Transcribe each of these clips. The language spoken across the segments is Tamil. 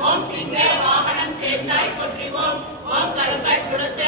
ஓம் சிங்க வாகனம் சேர்ந்தாய் போற்றிவோம். ஓம் கரும்பட் கொடுத்த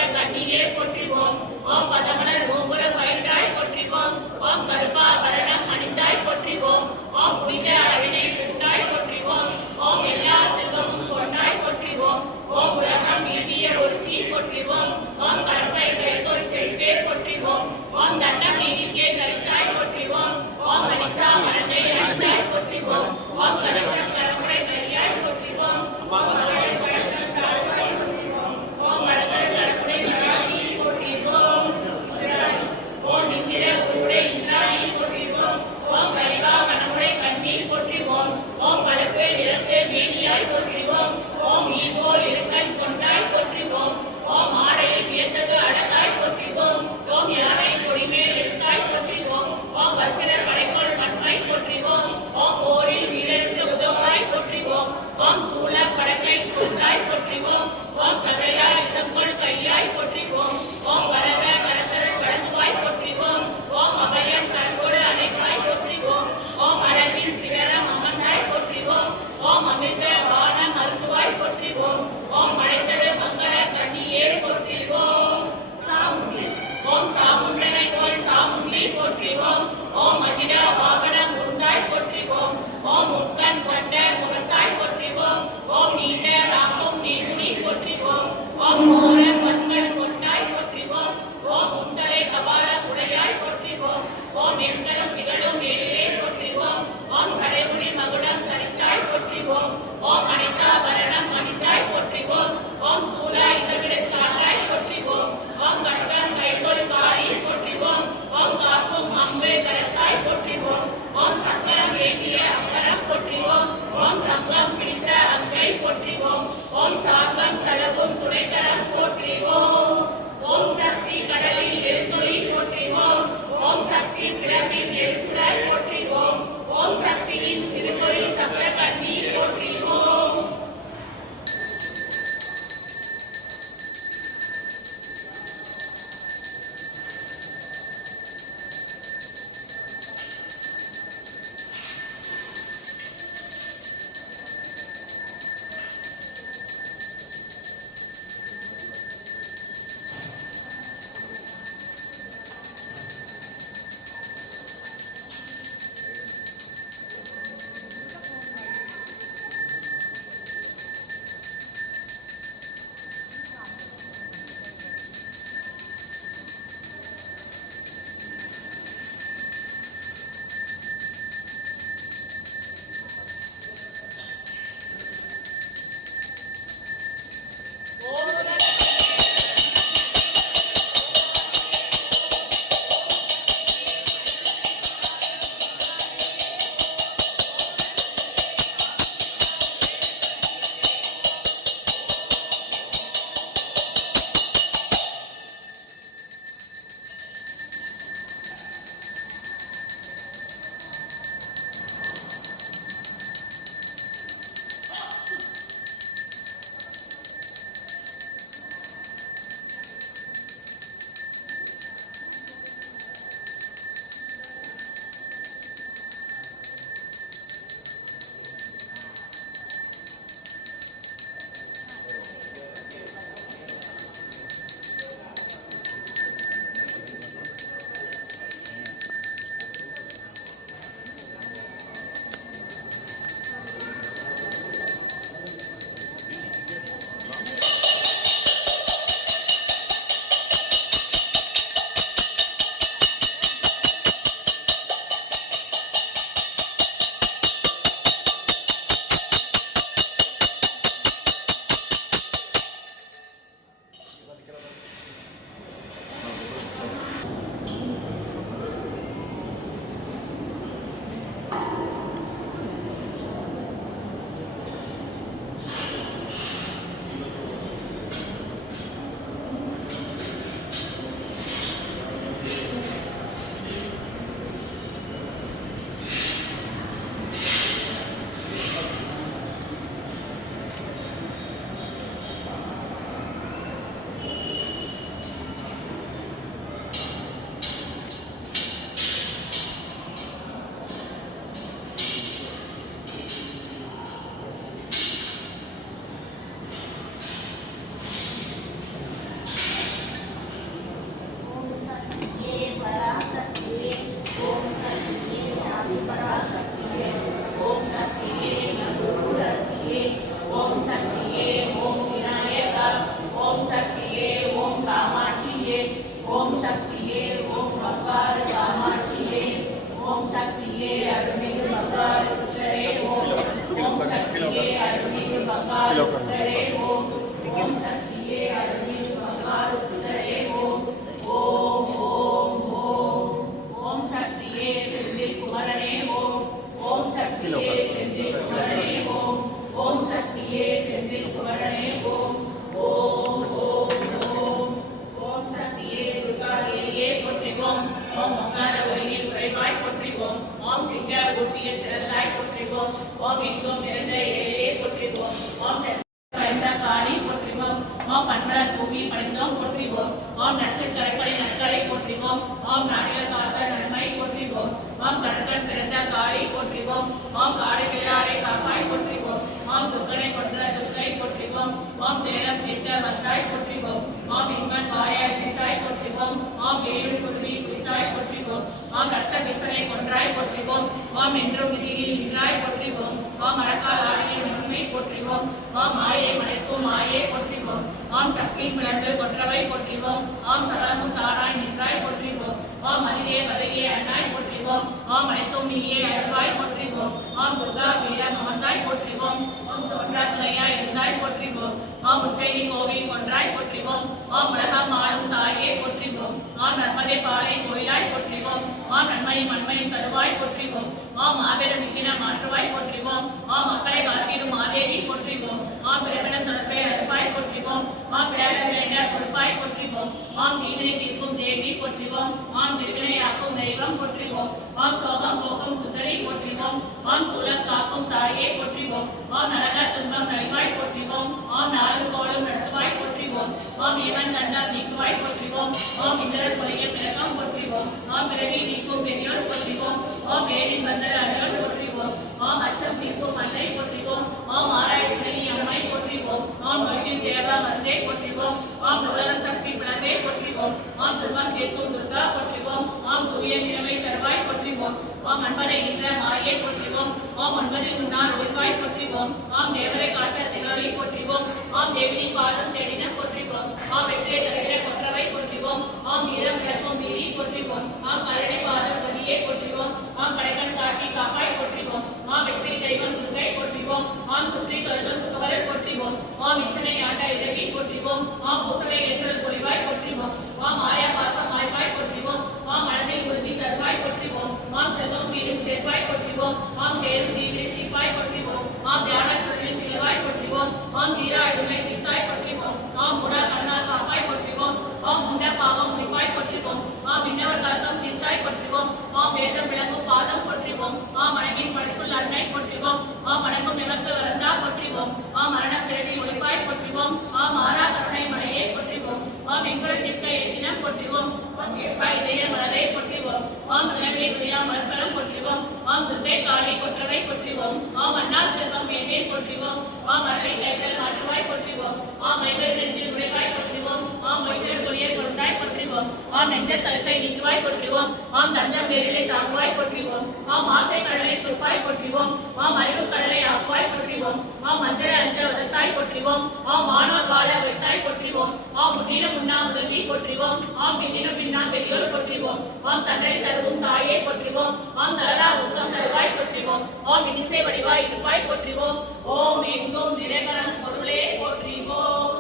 ஓம் அன்பர் தூவி பணிந்தோம் போற்றிவோம். ஓம் நச்சுக்கரைப்படை நற்களை போற்றிவோம். ஓம் நாடிகள் காத்த நன்மை போற்றிவோம். ஓம் கணக்கன் பிறந்த காளை போற்றிவோம். ஓம் காடை வீராடை காப்பாய் போற்றிவோம். ஓம் துக்கனை கொன்ற துக்கை போற்றிவோம். ஓம் தேரம் தீர்த்த வந்தாய் போற்றிவோம். ஓம் இன்பன் வாயாய் தீர்த்தாய் போற்றிவோம். ஓம் வேலுள் குருவி குறித்தாய் போற்றிவோம். ஓம் ரத்த விசனை கொன்றாய் போற்றிவோம். ஓம் என்றும் விதியில் நின்றாய் போற்றிவோம். ஓம் அரக்கால் ஆடிய மென்மை போற்றிவோம். ஓம் மாயை மலைக்கும் மாயே போற்றிவோம். ஓம் சக்தி மிளண்டு கொன்றவை போற்றிவோம். ஓம் சகலமும் தானாய் நின்றாய் போற்றிவோம். ஓம் அறிவே வதையே அண்ணாய் போற்றிவோம். ஓம் அனைத்தும் நீயே அருள்வாய் போற்றிவோம். ஓம் துர்கா வீரம் அமர்ந்தாய் போற்றிவோம். ஓம் தோன்றா துணையாய் இருந்தாய் போற்றிவோம். ஓம் உச்சைனி கோவில் கொன்றாய் போற்றிவோம். ஓம் உலகம் ஆளும் தாயே போற்றிவோம். ஓம் நர்மதை பாலை கோயிலாய் போற்றிவோம். ஓம் நன்மையும் மண்மையும் தருவாய் போற்றிவோம். ஓம் மாபெரும் விக்கின மாற்றுவாய் போற்றிவோம். ஓம் மக்களை காத்திடும் மாதேவி போற்றிவோம். ஓம் பிறவினம் தொடர்பை அறுப்பாய் போற்றிவோம். ஓம் பிறர வேண்ட பொறுப்பாய் போற்றிவோம். ஓம் தீவினை தீர்க்கும் தேவி போற்றிவோம். ஓம் திருவினை ஆக்கும் தெய்வம் போற்றிவோம். ஓம் சோகம் போக்கும் சுந்தரி போற்றிவோம். ஓம் சூழல் காக்கும் தாயே போற்றிவோம். ஓம் நரக துன்பம் நலிவாய் போற்றிவோம். ஓம் நாலு கோளும் நடத்துவாய் போற்றிவோம். ஓம் இவன் கண்டம் நீக்குவாய் போற்றிவோம். ஓம் இந்திரன் கொலையில் பிறக்கம் போற்றிவோம். ஓம் பிறவி நீக்கும் பெரியோர் போற்றிவோம். ஓம் வேலின் வந்தர் அடியோர் போற்றிவோம். ஓம் அச்சம் தீர்க்கும் அன்னை போற்றிவோம். ஓம் ஆராய்ச்சி அம்மை போற்றிவோம். ஓம் நொய்யின் தேவா மருந்தே போற்றிவோம். ஓம் துலகம் சக்தி பிளவே போற்றிவோம். ஓம் துர்மம் தீர்க்கும் துர்கா போற்றிவோம். ஓம் தூய நிலைமை தருவாய் போற்றிவோம். ஓம் அன்பரை இன்ற மாயை போற்றிவோம். ஓம் ஒன்பதில் முன்னால் ஒளிவாய் போற்றிவோம். ஓம் தேவரை காட்ட திகழை போற்றிவோம். ஓம் தேவியின் பாதம் தேடின போற்றிவோம். ஓம் வெற்றியை தருகிற கொற்றவை போற்றிவோம். ஓம் வீரம் விளக்கும் வீரி போற்றிவோம். ஓம் கலனை பாதம் கரியே போற்றிவோம். ஓம் கடைகள் காட்டி காப்பாய் போற்றிவோம். ஓம் வெற்றி தெய்வம் துர்கை போற்றிவோம். ஓம் சுற்றி கருதும் சுவரல் போற்றிவோம். ஓம் இசனை ஆட்ட இறகி போற்றிவோம். ஓம் பூசலை ஏற்றல் பொழிவாய் போற்றிவோம். ஓம் ஆயா பாசம் வாய்ப்பாய் போற்றிவோம். ஓம் மனதில் உறுதி தருவாய் போற்றிவோம். ஓம் செல்வம் வீடும் சேர்ப்பாய் போற்றிவோம். ஓம் சேரும் தீவிரை சீப்பாய் போற்றிவோம். ஓம் தியான சொல்லில் திகழ்வாய் போற்றிவோம். ஓம் தீரா அழுமை தீர்த்தாய் போற்றிவோம். ஓம் முடா கண்ணால் காப்பாய் போற்றிவோம். ஓம் முண்ட பாவம் முடிப்பாய் போற்றிவோம். ஓம் இன்னவர் கலக்கம் தீர்த்தாய் போற்றிவோம். ஓம் வேதம் விளங்கும் பாதம் போற்றிவோம். ஓம் மனைவின் படைசுள் அன்னை போற்றிவோம். ஓம் வணங்கும் நிலத்து வளர்ந்தா போற்றிவோம். ஓம் மரண பிறவி ஒளிப்பாய் போற்றிவோம். ஓம் ஆரா கருணை மலையை போற்றிவோம். ஓம் எங்குரத்திற்க ஏற்றினம் போற்றிவோம். ஓம் ஏற்பாய் இதய மலரை போற்றிவோம். ஓம் தினவே துணியா மறுபலம் போற்றிவோம். ஓம் துர்கை காளி கொற்றவை போற்றிவோம். ஓம் அண்ணால் செல்வம் வேண்டே போற்றிவோம். ஓம் அருளை கைத்தல் மாற்றுவாய் போற்றிவோம். ஓம் மைதர் நெஞ்சில் உடைவாய் போற்றிவோம். ஓம் மைதர் கொலியை கொடுத்தாய் போற்றிவோம். ஓம் நெஞ்ச தளத்தை நீக்குவாய் போற்றிவோம். ஓம் தஞ்சம் வேலை தாங்குவாய் போற்றிவோம். ஓம் ஆசை கடலை துப்பாய் போற்றிவோம். ஓம் அறிவு கடலை ஆக்குவாய் போற்றிவோம். ஓம் மஞ்சள் அஞ்ச வளர்த்தாய் போற்றிவோம். ஓம் வானோர் வாழ வைத்தாய் போற்றிவோம். ஓம் முன்னிடம் முன்னா முதல்வி போற்றிவோம். ஓம் பின்னிடம் பின்னா பெரியோர் போற்றிவோம். ஓம் தண்டனை தருவும் தாயே போற்றிவோம். ஓம் தலரா உத்தம் தருவாய் போற்றிவோம். ஓம் இனிசை வடிவாய் இருப்பாய் போற்றிவோம். ஓம் எங்கும் நிறைகரம் பொருளே போற்றிவோம்.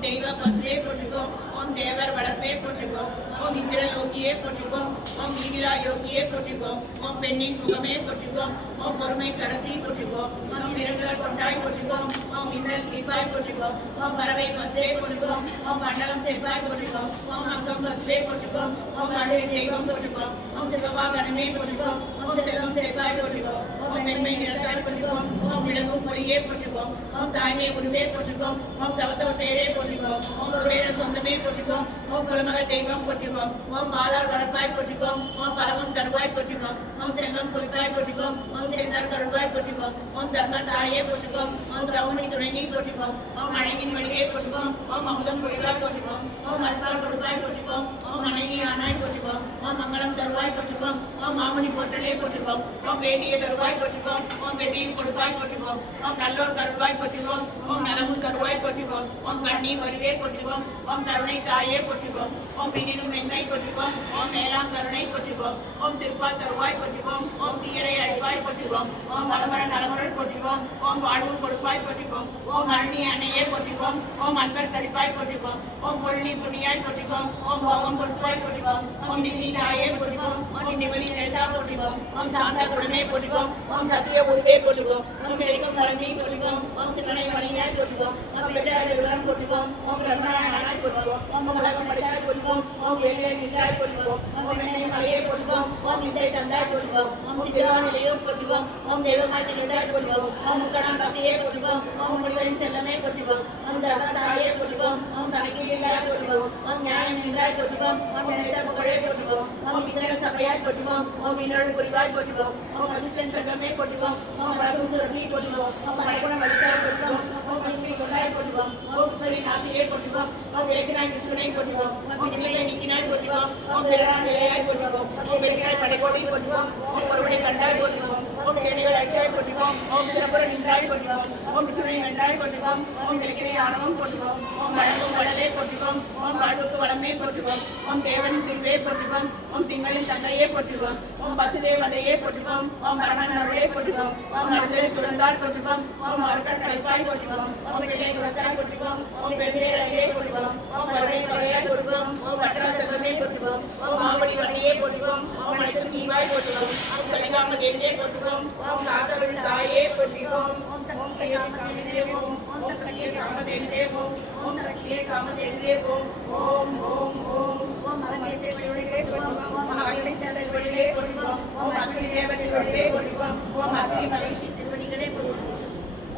ஓம் தெய்வ பசுவே போற்றுவோம். ஓம் தேவர் வளர்ப்பே போற்றுவோம். ஓம் இந்திர யோகியே போற்றுவோம். ஓம் ஈவிரா யோகியே போற்றுவோம். ஓம் பெண்ணின் முகமே போற்றுவோம். ஓம் பொறுமை கரசி போற்றுவோம். ஓம் விருதுகள் கொண்டாய் போற்றுவோம். ஓம் இன்னல் தீபாய் போற்றுவோம். ஓம் பறவை பசுவே போற்றுவோம். ஓம் மண்டலம் செவ்வாய் போற்றுவோம். ஓம் அங்கம் பசுவே போற்றுவோம். ஓம் நடுவை தெய்வம் போற்றுவோம். ஓம் சிவபா கணமே போற்றுவோம். ஓம் செல்வம் செவ்வாய் போற்றுவோம். ஓம் பெண்மை நிறத்தாய் போற்றுவோம். ஓம் விளங்கும் மொழியே போற்றுவோம். ஓம் தாய்மை உருவே போற்றுவோம். ஓம் தவத்தவ பேரே போற்றுவோம். ஓம் ஒருவேட சொந்தமே போற்றுவோம். ஓம் குலமகள் தெய்வம் போற்றுவோம். ஓம் பாலார் வளர்ப்பாய் போற்றுவோம். ஓம் பலவம் தருவாய் போற்றுவோம். ஓம் செல்வம் குறிப்பாய் போற்றுவோம். ஓம் செந்தார் கருவாய் போற்றுவோம். ஓம் தர்ம தாயே போற்றுவோம். ஓம் திரௌமணி துணைனி போற்றுவோம். ஓம் அழகின் மணியை போற்றுவோம். ஓம் அமுதம் பொழிவாய் போற்றுவோம். ஓம் அற்பால் கொடுப்பாய் போற்றுவோம். ஓம் மனைவி ஆனாய் போற்றுவோம். ஓம் மங்களம் தருவாய் போற்றுவோம். ஓம் மாமணி போற்றலே போற்றுவோம். ஓம் வேண்டிய தருவாய் போற்றுவோம். ஓம் வெட்டியும் கொடுப்பாய் போற்றுவோம். ஓம் நல்லோர் கருவாய் போற்றுவோம். ஓம் நலமும் கருவாய் போற்றுவோம். ஓம் கண்ணி வருவே போற்றுவோம். ஓம் கருணை தாயே போற்றுவோம். ஓம் பின்னிலும் மென்மை போற்றுவோம். ஓம் மேலாம் கருணை போற்றுவோம். ஓம் திருப்பால் தருவாய் போற்றுவோம். ஓம் தீயரை அழிப்பாய் போற்றுவோம். ஓம் வளமர நலமுறை போற்றுவோம். ஓம் வாழ்வும் கொடுப்பாய் போற்றுவோம். ஓம் அருணி அன்னையே போற்றுவோம். ஓம் அன்பர் கழிப்பாய் போற்றுவோம். ஓம் பொருளி புண்ணியாய் போற்றுவோம். ஓம் போகம் கொடுப்பாய் போற்றுவோம். ஓம் நிதி தாயே போற்றுவோம். ஓம் நிவலி நெல்தா போற்றுவோம். ஓம் சாந்தா குடமே போற்றுவோம். ஓம் சத்திய உருவே போற்றுவோம். ஓம் செழிக்கும் கரண்டி போற்றுவோம். ஓம் சிவனை மணியாய் போற்றுவோம். ஓம் பிரச்சார விவரம் போற்றுவோம். ஓம் பிரம்மனாய் போற்றுவோம். ஓம் உலகம் படைத்தாய் போற்றுவோம். ஓம் வேலை நின்றாய் போற்றுவோம். ஓம் வெண்ணை மலையை போற்றுவோம். ஓம் வித்தை தந்தாய் போற்றுவோம். ஓம் திவ்யான நிலையூர் போற்றுவோம். ஓம் தெய்வமாய் திகழ்ந்தாய் போற்றுவோம். ஓம் முக்கணம் பக்தியே போற்றுவோம். ஓம் முனிவரின் செல்லமே போற்றுவோம். ஓம் தர்மத்தாயே போற்றுவோம். ஓம் தனக்கில்லாய் போற்றுவோம். ஓம் ஞானம் நின்றாய் போற்றுவோம். ஓம் நினைத்த புகழே போற்றுவோம். ஓம் இந்திரன் சபையாய் போற்றுவோம். ஓம் இன்னொரு புரிவாய் போற்றுவோம். ஓம் வசிச்சன் சங்கமே போற்றுவோம். ஓம் வழக்கும் சுரபி போற்றுவோம். ஓம் மலைக்குணம் வலித்தாய் போற்றுவோம். ஓம் லட்சுமி கொண்டாய் போற்றுவோம். ஓம் சுவரி நாசியை போற்றுவோம். ஓம் விளக்கினாய் விசுவனை போற்றுவோம். ஓம் நிலை நீக்கினாய் போற்றுவோம். ஓம் பெருகான் நிலையாய் போற்றுவோம். ஓம் பெருகாய் படைக்கோடி போற்றுவோம். ஓம் ஒருவனை கண்டாய் போற்றுவோம். ஓம் சேனைகள் ஐக்காய் போற்றுவோம். ஓம் சிறப்புற நின்றாய் போற்றுவோம். ஓம் விசுவனை நன்றாய் போற்றுவோம். ஓம் விளக்கினை ஆணவம் போற்றுவோம். ஓம் வழங்கும் வளலே போற்றுவோம். ஓம் வாழ்வுக்கு வளமே போற்றுவோம். ஓம் தேவனின் திருவே போற்றுவோம். ஓம் திங்களின் தந்தையே போற்றுவோம். ஓம் பசுதேவதையே போற்றுவோம். ஓம் மரணன் அருளே போற்றுவோம். ஓம் மருந்தரை துறந்தால் போற்றுவோம். ஓம் மறுக்கர் கலைப்பாய் போற்றுவோம். ஓம் பிள்ளை குலத்தாய் போற்றுவோம். ஓம் பெருந்தே ரங்கே போற்றுவோம். ஓம் வரை வரையாய் போற்றுவோம். ஓம் வட்டா செல்வமே போற்றுவோம். ஓம் மாவடி வழியே போற்றுவோம். ஓம் மனிதன் தீவாய் போற்றுவோம். ஓம் கலிகாம தேவியே போற்றுவோம். ஓம் காதவள் தாயே போற்றுவோம். ஓம் சக்தியே காமதேவியே ஓம். ஓம் சக்தியே காமதேவியே ஓம். ஓம் சக்தியே காமதேவியே ஓம். ஓம் ஓம் ஓம். ஓம் மகனே வழியே போற்றுவோம். ஓம் மகனே தேவதை வழியே போற்றுவோம். ஓம் அக்னி தேவதை வழியே போற்றுவோம். ஓம் அக்னி மலேசி திருவடிகளே போற்றுவோம்.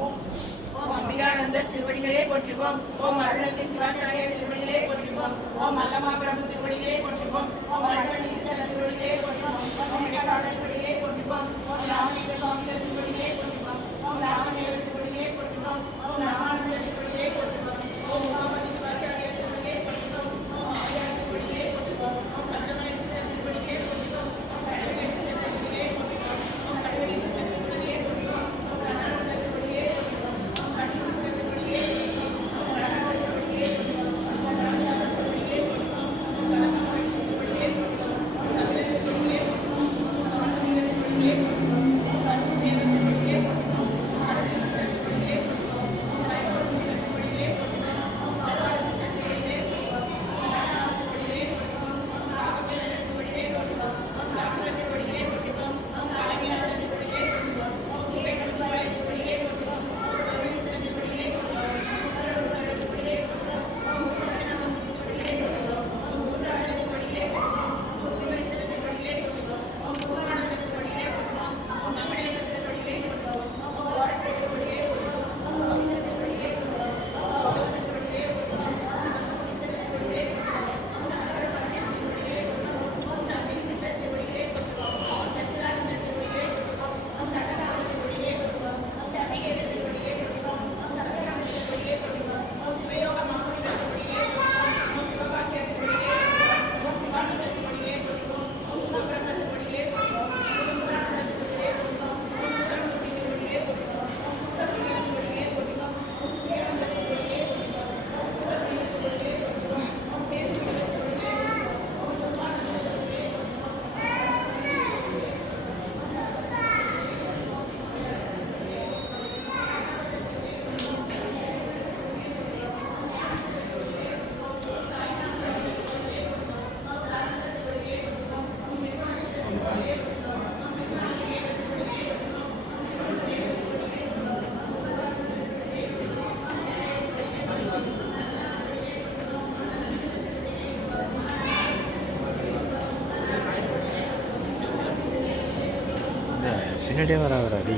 ஓம் ஓம் அம்பிகானந்த திருவடிகளே போற்றுவோம். ஓம் அருணந்தி சிவாச்சாரிய திருவடிகளே போற்றுவோம். ஓம் அல்லமா பிரபு திருவடிகளே போற்றுவோம். ஓம் அருணந்தி திருவடிகளே போற்றுவோம். ஓம் இடகால திருவடிகளே போற்றுவோம். ஓம் ராமலிங்க சுவாமி திருவடிகளே போற்றுவோம். ஓம் ராமதேவ திருவடிகளே போற்றுவோம். ஓம் ராமானந்த திருவடிகளே போற்றுவோம். ஓம் உமாபதி சிவாச்சாரிய திருவடிகளே போற்றுவோம். ஓம் ஆரியார் திருவடிகளே போற்றுவோம். ஓம் கண்டமலை திருவடிகளே போற்றுவோம். ஓம் கடவுளை திருவடிகளே போற்றுவோம். பின்னாடியே வர அடி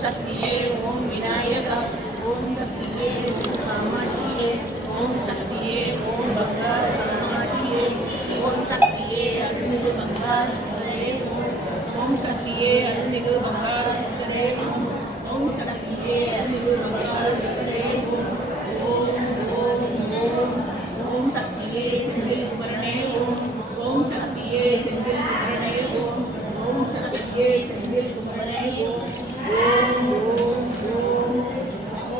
சக்தியே ஓம் விநாயகா ஓம் சக்தியே ஓம் காமாட்சியே ஓம் சக்தியே ஓம் பங்கார காமாட்சியே ஓம் சக்தியே அருள்மிகு பங்கார சுந்தரே ஓம் சக்தியே அருள்மிகு பங்கார சுந்தரே ஓம் சக்தியே அருள்மிகு பங்கார சுந்தரே ஓம் ஓம் ஓம் ஓம் சக்தியே செந்தில் குமரனே ஓம் சக்தியே செந்தில் குமரனே ஓம் சக்தியே செந்தில் குமரனே ஓம் ஓம் ஓம்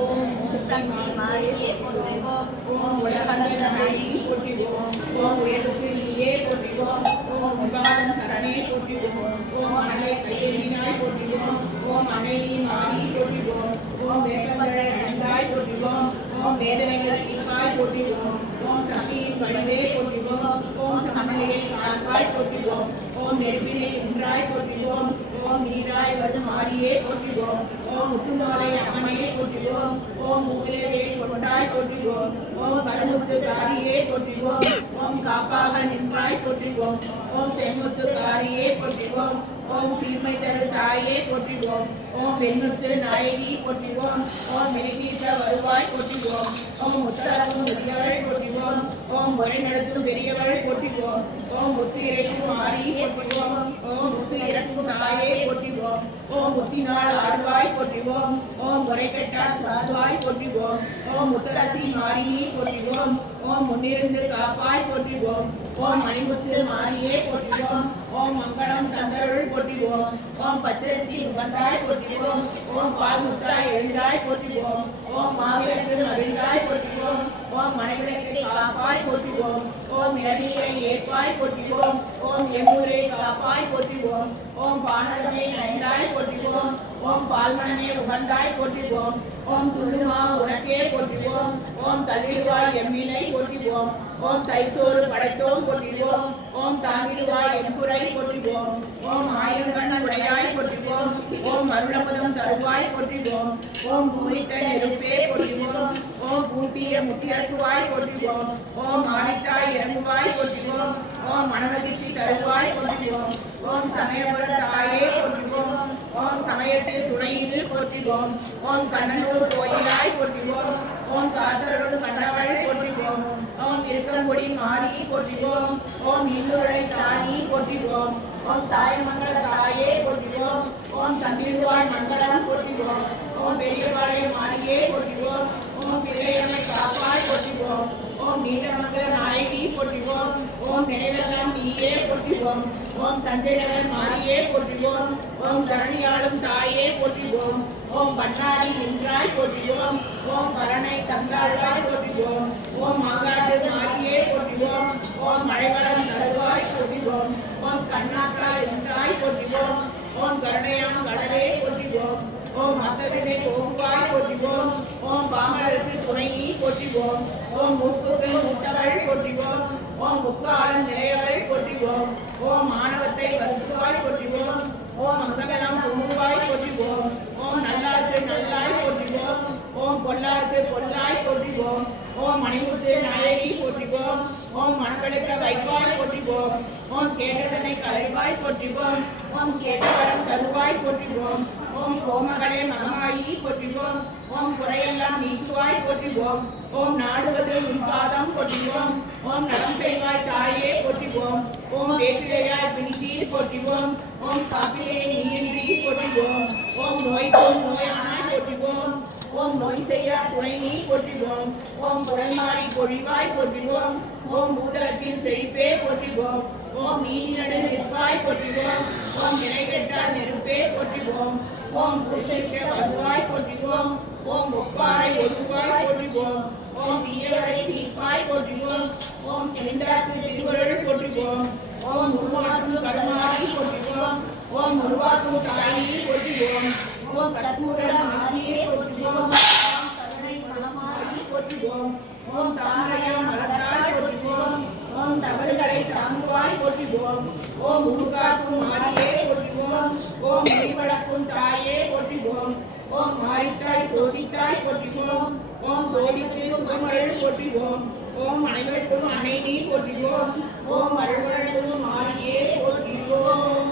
ஓம் சக்தி மாரியே போற்றிவோம் ஓம் உலகளந்த நாயகி போற்றிவோம் ஓம் உயர்வுக்கிளியே போற்றிவோம் ஓம் உலகம் சரணே போற்றிவோம் ஓம் அனலை கையெழுதினாய் போற்றிவோம் ஓம் அனலி மாறி போற்றிவோம் ஓம் வேப்பந்தழை அண்டாய் போற்றிவோம் ஓம் வேதனைகள் தீர்ப்பாய் போற்றிவோம் ஓம் சக்தியின் வடிவே போற்றிவோம் ஓம் சமநிலையை காப்பாய் போற்றிவோம் ஓம் நெருப்பினை ஒன்றாய் போற்றிவோம் ஓம் நீராய் வது மாறியே போற்றிவோம் ஓம் முத்துமாலை அம்மனையே போற்றிவோம் ஓம் முகிலே கொண்டாய் போற்றிவோம் ஓம் கடமுத்து காரியே போற்றிவோம் ஓம் காப்பாக நின்றாய் போற்றிவோம் ஓம் செம்முத்து காரியே போற்றிவோம் ஓம் சீர்மை தரு தாயே போற்றிவோம் ஓம் வெண்முத்து நாயகி போற்றிவோம் ஓம் மெலிதீர்த்த வருவாய் போற்றிவோம் ஓம் முத்தரவும் பெரியவள் போற்றிவோம் ஓம் முறை நடத்தும் பெரியவள் போற்றிவோம் ஓம் முத்து இறைக்கும் மாறி போற்றிவோம் ஓம் முத்து இறக்கும் தாயே போற்றிவோம் ஓம் முத்தினாள் ஆழ்வாய் போற்றிவோம் ஓம் முறை கெட்டால் சாதுவாய் போற்றிவோம் ஓம் முத்தரசி மாறி போற்றிவோம் ஓம் முன்னிருந்து காப்பாய் போற்றிவோம் ஓம் மணிமுத்து மாறியே போற்றிவோம் ஓம் மங்களம் தந்தருள் போற்றிவோம் ஓம் பச்சரிசி உகந்தாய் போற்றிவோம் ஓம் பால்முத்தாய் எழுந்தாய் போற்றிவோம் ஓம் மாவிளக்கு மகிழ்ந்தாய் போற்றிவோம் ஓம் மனைவிளக்கை காப்பாய் போற்றிவோம் ஓம் இளநீரை ஏற்பாய் போற்றிவோம் ஓம் எம்மூரை காப்பாய் போற்றிவோம் ஓம் பானகமே நைந்தாய் போற்றிவோம் ஓம் பால்மணமே உகந்தாய் போற்றிவோம் ஓம் துள்ளுமா உனக்கே போற்றிவோம் ஓம் தளிர்வாய் எம்மினை போற்றிவோம் ஓம் தைசோறு படைத்தோம் போற்றிவோம் ஓம் தாங்கிடுவாய் எம்புரை போற்றிவோம் ஓம் ஆயிரங்கண் உடையாய் போற்றிவோம் ஓம் அருளபதம் தருவாய் போற்றிவோம் ஓம் பூரித்த நெருப்பே போற்றிவோம் ஓம் பூட்டிய முத்தியக்குவாய் போற்றிவோம் ஓம் ஆடித்தாய் இறங்குவாய் போற்றிவோம் ஓம் மனமகிழ்ச்சி தருவாய் போற்றிவோம் ஓம் சமயபுர தாயே போற்றிவோம் ஓம் சமயத்தில் துணையீடு போற்றிவோம் ஓம் கண்ணனூர் கோயிலாய் போற்றிவோம் ஓம் காத்தரோடு கண்ணவள் போற்றிவோம் ஓம் இருக்கங்குடி மாறி போற்றிவோம் ஓம் இன்னுரை தானி போற்றிவோம் ஓம் தாயமங்கல தாயே போற்றிவோம் ஓம் தந்திருவாய் மங்களம் போற்றிவோம் ஓம் பெரியவாளை மாறியே போற்றிவோம் ஓம் பிள்ளையமை காப்பாய் போற்றிவோம் ஓம் நீலமங்கல நாயகி போற்றிவோம் ஓம் நினைவெல்லாம் நீயே போற்றிவோம் ஓம் தஞ்சை நகர் மாறியே போற்றிவோம் ஓம் தரணியாளும் தாயே போற்றிவோம் ஓம் பன்னாடி நின்றாய் போற்றிவோம் ஓம் கரணை தந்தாழ்வாய் போற்றிவோம் ஓம் மாங்காட்டு மாறியே போற்றிவோம் ஓம் மழைவளம் தருவாய் போற்றிவோம் ஓம் கண்ணாக்கா என்றாய் போற்றிவோம் ஓம் கருணையாம் கடலே போற்றிவோம் ஓம் மக்களிடை போகுவாய் போற்றிவோம் ஓம் பாமலருக்கு துணையி போற்றிவோம் ஓம் முப்புக்கு முட்டவள் போற்றிவோம் ஓம் முக்காலம் நிலையவள் போற்றிவோம் ஓம் மாணவத்தை வருத்துவாய் போற்றிவோம் ஓம் அங்கமெல்லாம் பொங்குவாய் போற்றிவோம் ஓம் நல்லாருக்கு நல்லாய் போற்றிவோம் ஓம் பொல்லாருக்கு பொல்லாய் போற்றிவோம் ஓம் மணிமுத்து நாயகி போற்றிவோம் ஓம் மணக்கெடுக்க வைப்பாய் போற்றிவோம் போற்றுவோம். ஓம் கேட்டதனை கலைவாய் போற்றுவோம். ஓம் கேட்டவரம் தருவாய் போற்றுவோம். ஓம் கோமகளே மகமாயி போற்றுவோம். ஓம் குறையெல்லாம் நீக்குவாய் போற்றுவோம். ஓம் நாடுவது உன் பாதம் போற்றுவோம். ஓம் நலம் செய்வாய் தாயே போற்றுவோம். ஓம் வேப்பிலையாய் பிணித்தீர் போற்றுவோம். ஓம் காப்பிலே நீயின்றி போற்றுவோம். ஓம் நோய்க்கும் நோயானாய் போற்றுவோம். ஓம் நோய் செய்ய துணை நீ போற்றுவோம். ஓம் புறமாறி பொழிவாய் போற்றுவோம். ஓம் பூதலத்தின் செழிப்பே போற்றுவோம். ஓம் நீதி நடு நிற்பாய் போற்றுவோம். ஓம் நிலை பெற்றால் நெருப்பே போற்றுவோம். ஓம் புருஷிக்க வருவாய் போற்றுவோம். ஓம் ஒப்பாய் ஒருவாய் போற்றுவோம். ஓம் தீயவரை சீர்ப்பாய் போற்றுவோம். ஓம் தெண்டாக்கு திருவருள் போற்றுவோம். ஓம் உருவாக்கும் கடுமாறி போற்றுவோம். ஓம் உருவாக்கும் தாயி போற்றுவோம். ஓம் கற்பூர மாரியே போற்றுவோம். ஓம் கருணை மலமாரி போற்றுவோம். ஓம் தாமரையம் மலர்ந்தாய் போற்றுவோம். ஓம் தமிழ்களை தாங்குவாய் போற்றுவோம். ஓம் உருகாக்கும் மாரியே போற்றுவோம். ஓம் மொழிவழக்கும் தாயே போற்றுவோம். ஓம் மாரித்தாய் சோதித்தாய் போற்றுவோம். ஓம் சோதித்து சுகமருள் போற்றுவோம். ஓம் அனைவருக்கும் அன்னை நீ போற்றுவோம். ஓம் அருள்வழக்கும் மாரியே போற்றுவோம்.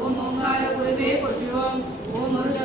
ஓம் ஓங்கார குருவே போற்றுவோம். ஓம் முருக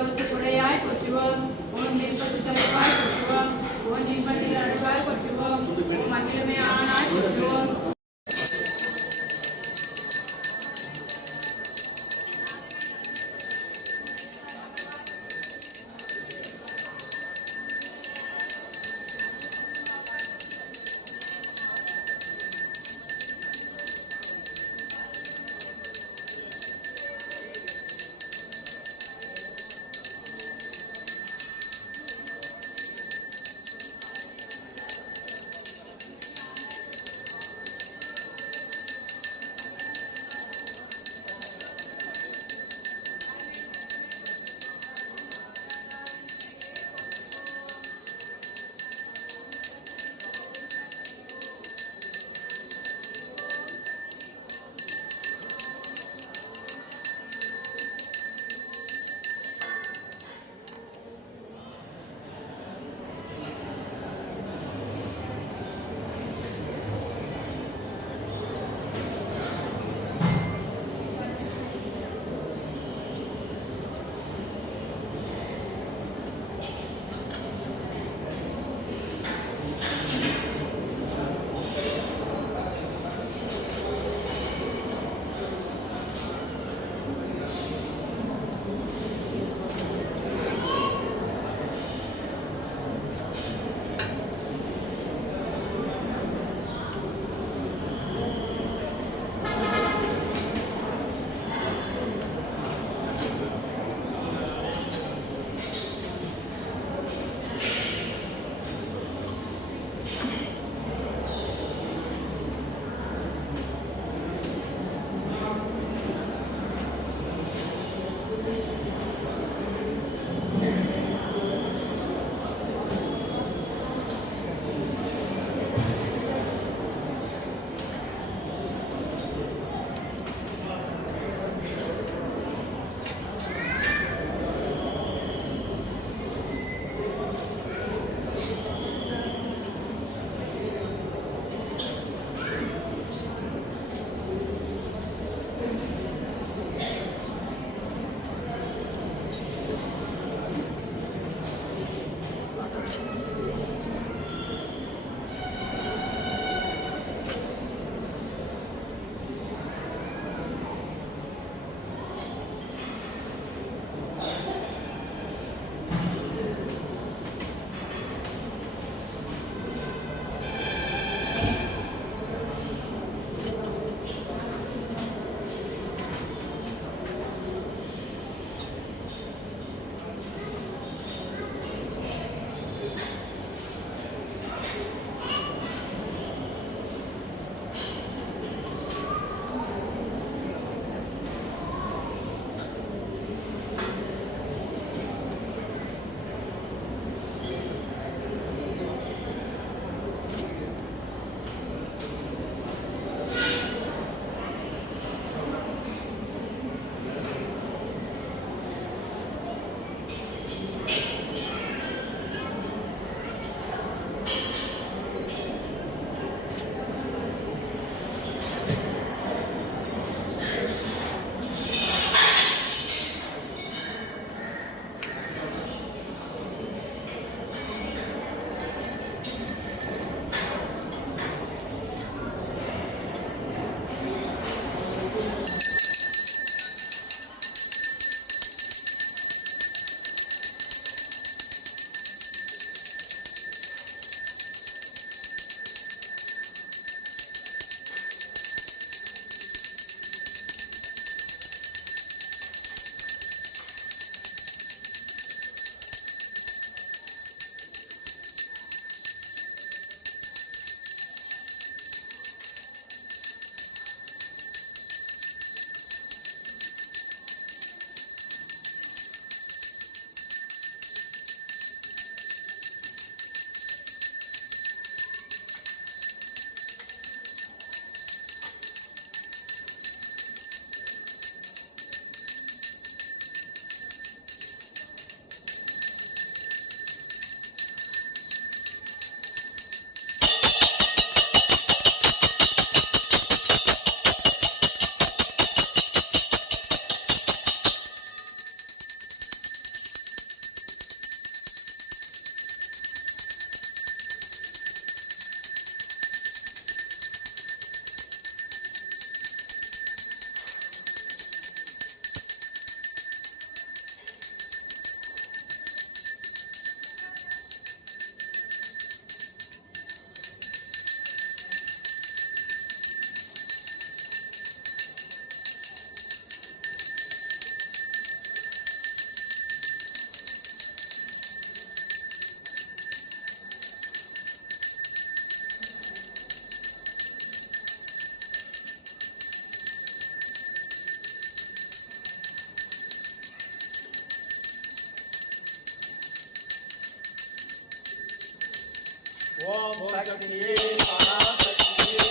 ஓம் சக்தியே பராசக்தியே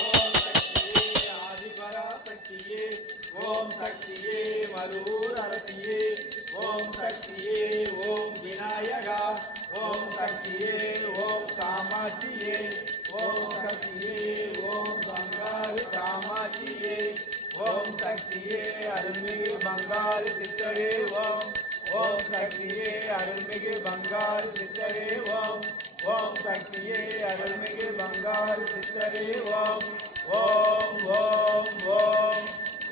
ஓம் சக்தியே ஆதிபராசக்தியே ஓம் சக்தியே மலூர் அரசியே ஓம் சக்தியே ஓம் விநாயகா ஓம் சக்தியே ஓம் காமாட்சியே ஓம் சக்தியே ஓம் பங்காரு காமாட்சியே ஓம் சக்தியே அருள்மிகு பங்காரு சித்தரே ஓம் ஓம் சக்தியே அருள்மிகு பங்காரு சித்தரே ஓம் ஓம் சக்தியே அருள்மிகு பங்காரு சித்தரே ஓம் ஓம் ஓம் ஓம்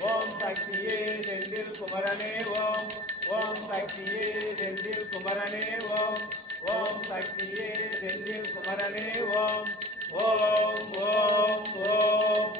ஓம் சக்தியே செந்தில் குமரனே ஓம் ஓம் சக்தியே செந்தில் குமரனே ஓம் ஓம் சக்தியே செந்தில் குமரனே ஓம் ஓம் ஓம் ஓம்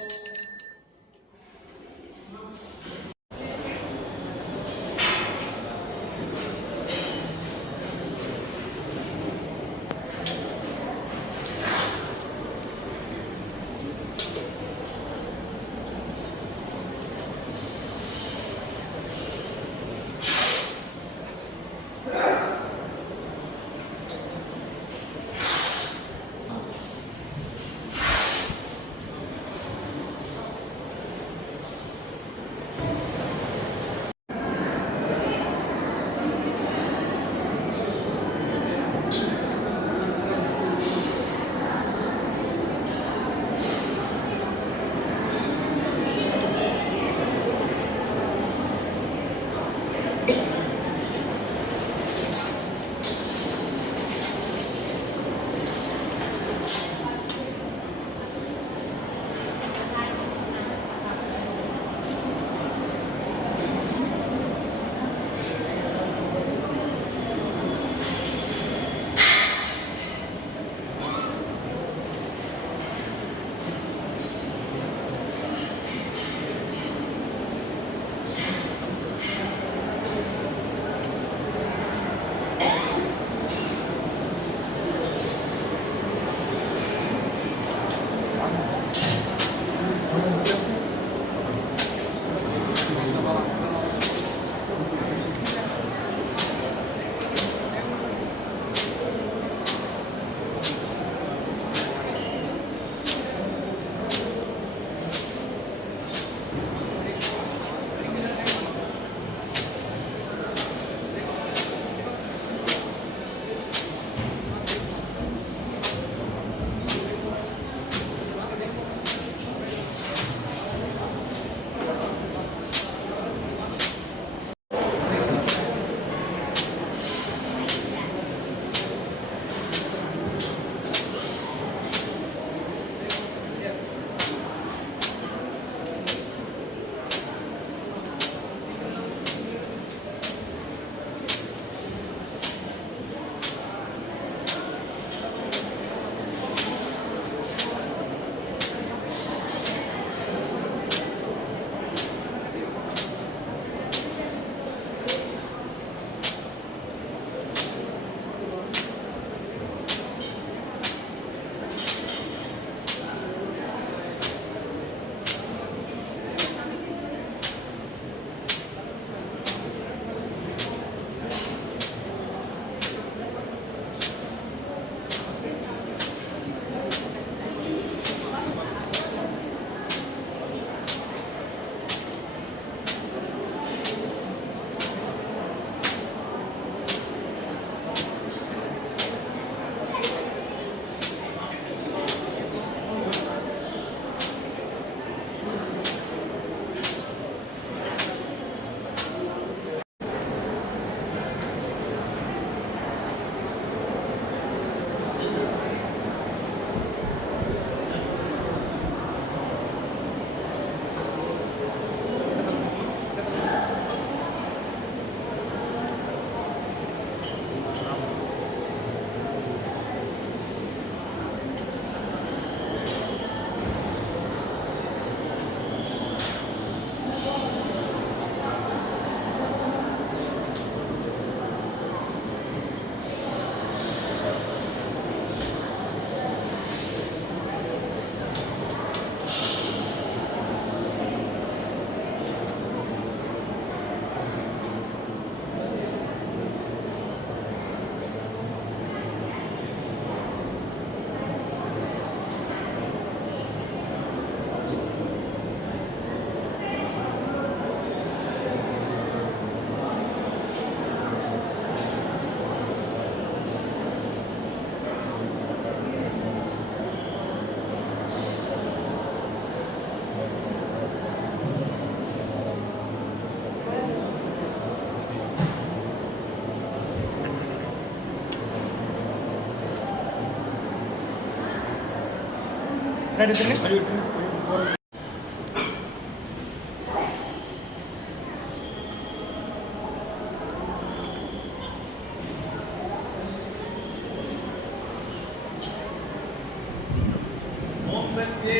ஓம் சக்தி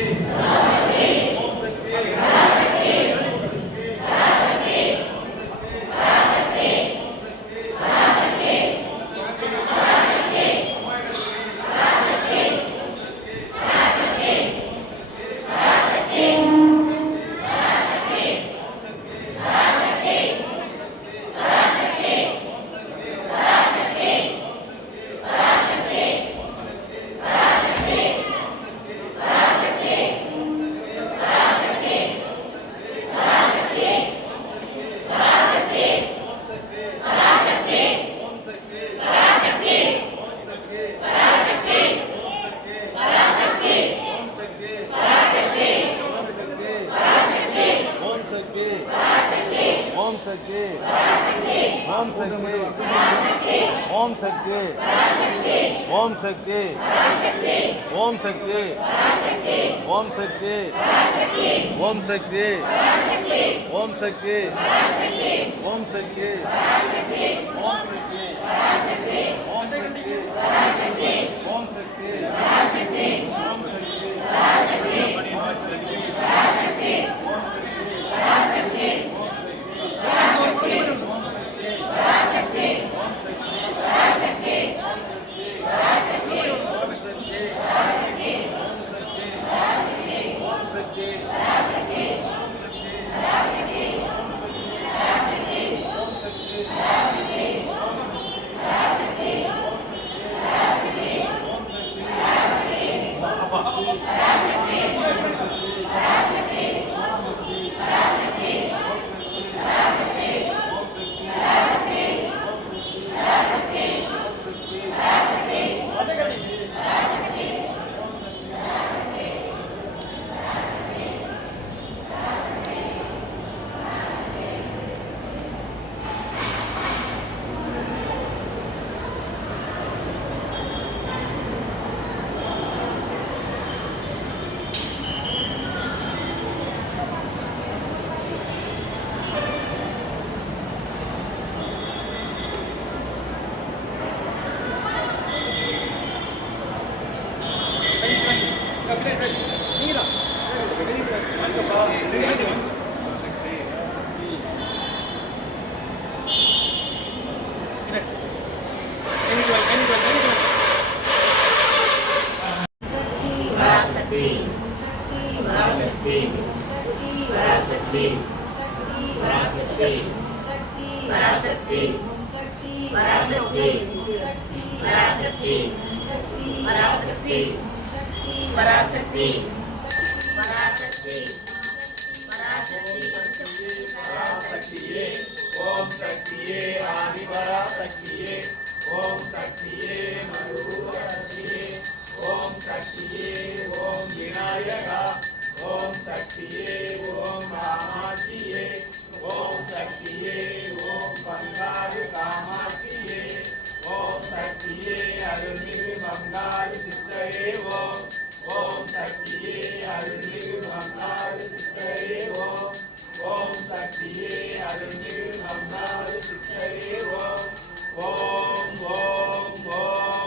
ஓம் சக்தி ஓம் சக்தி ஓம் சக்தி ஓம் சக்தி ஓம் சக்தி ஓம் சக்தி ஓம் சக்தி ஓம் சக்தி ஓம் சக்தி ஓம் சக்தி ஓம் சக்தி ஓம் சக்தி ஓம் சக்தி ஓம் பராசக்தி ஓம் சக்தியே ஆதி பராசக்தியே ஓம் சக்தியே மருதரசியே ஓம் சக்தியே ஓம் விநாயகா ஓம் சக்தியே ஓம் காமாட்சியே ஓம் சக்தியே ஓம் பங்காரு காமாட்சியே ஓம் சக்தியே அருள்மிகு பங்காரு சித்தரே ஓம் ஓம் சக்தியே அருள்மிகு பங்காரு சித்தரே ஓம் ஓம் சக்தியே அருள்மிகு பங்காரு சித்தரே ஓம் ஓம் ஓம் ஓம்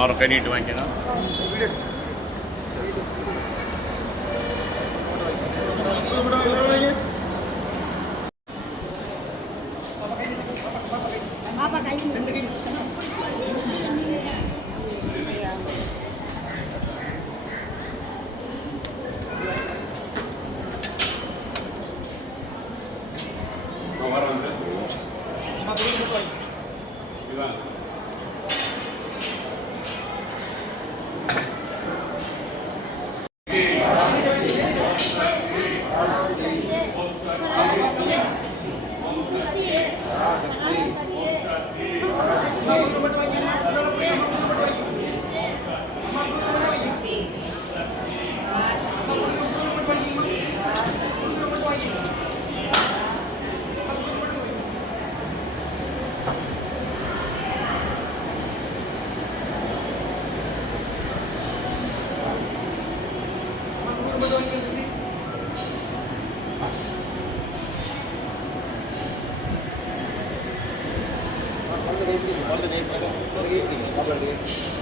और कहीं नीट वांगे ना All the name,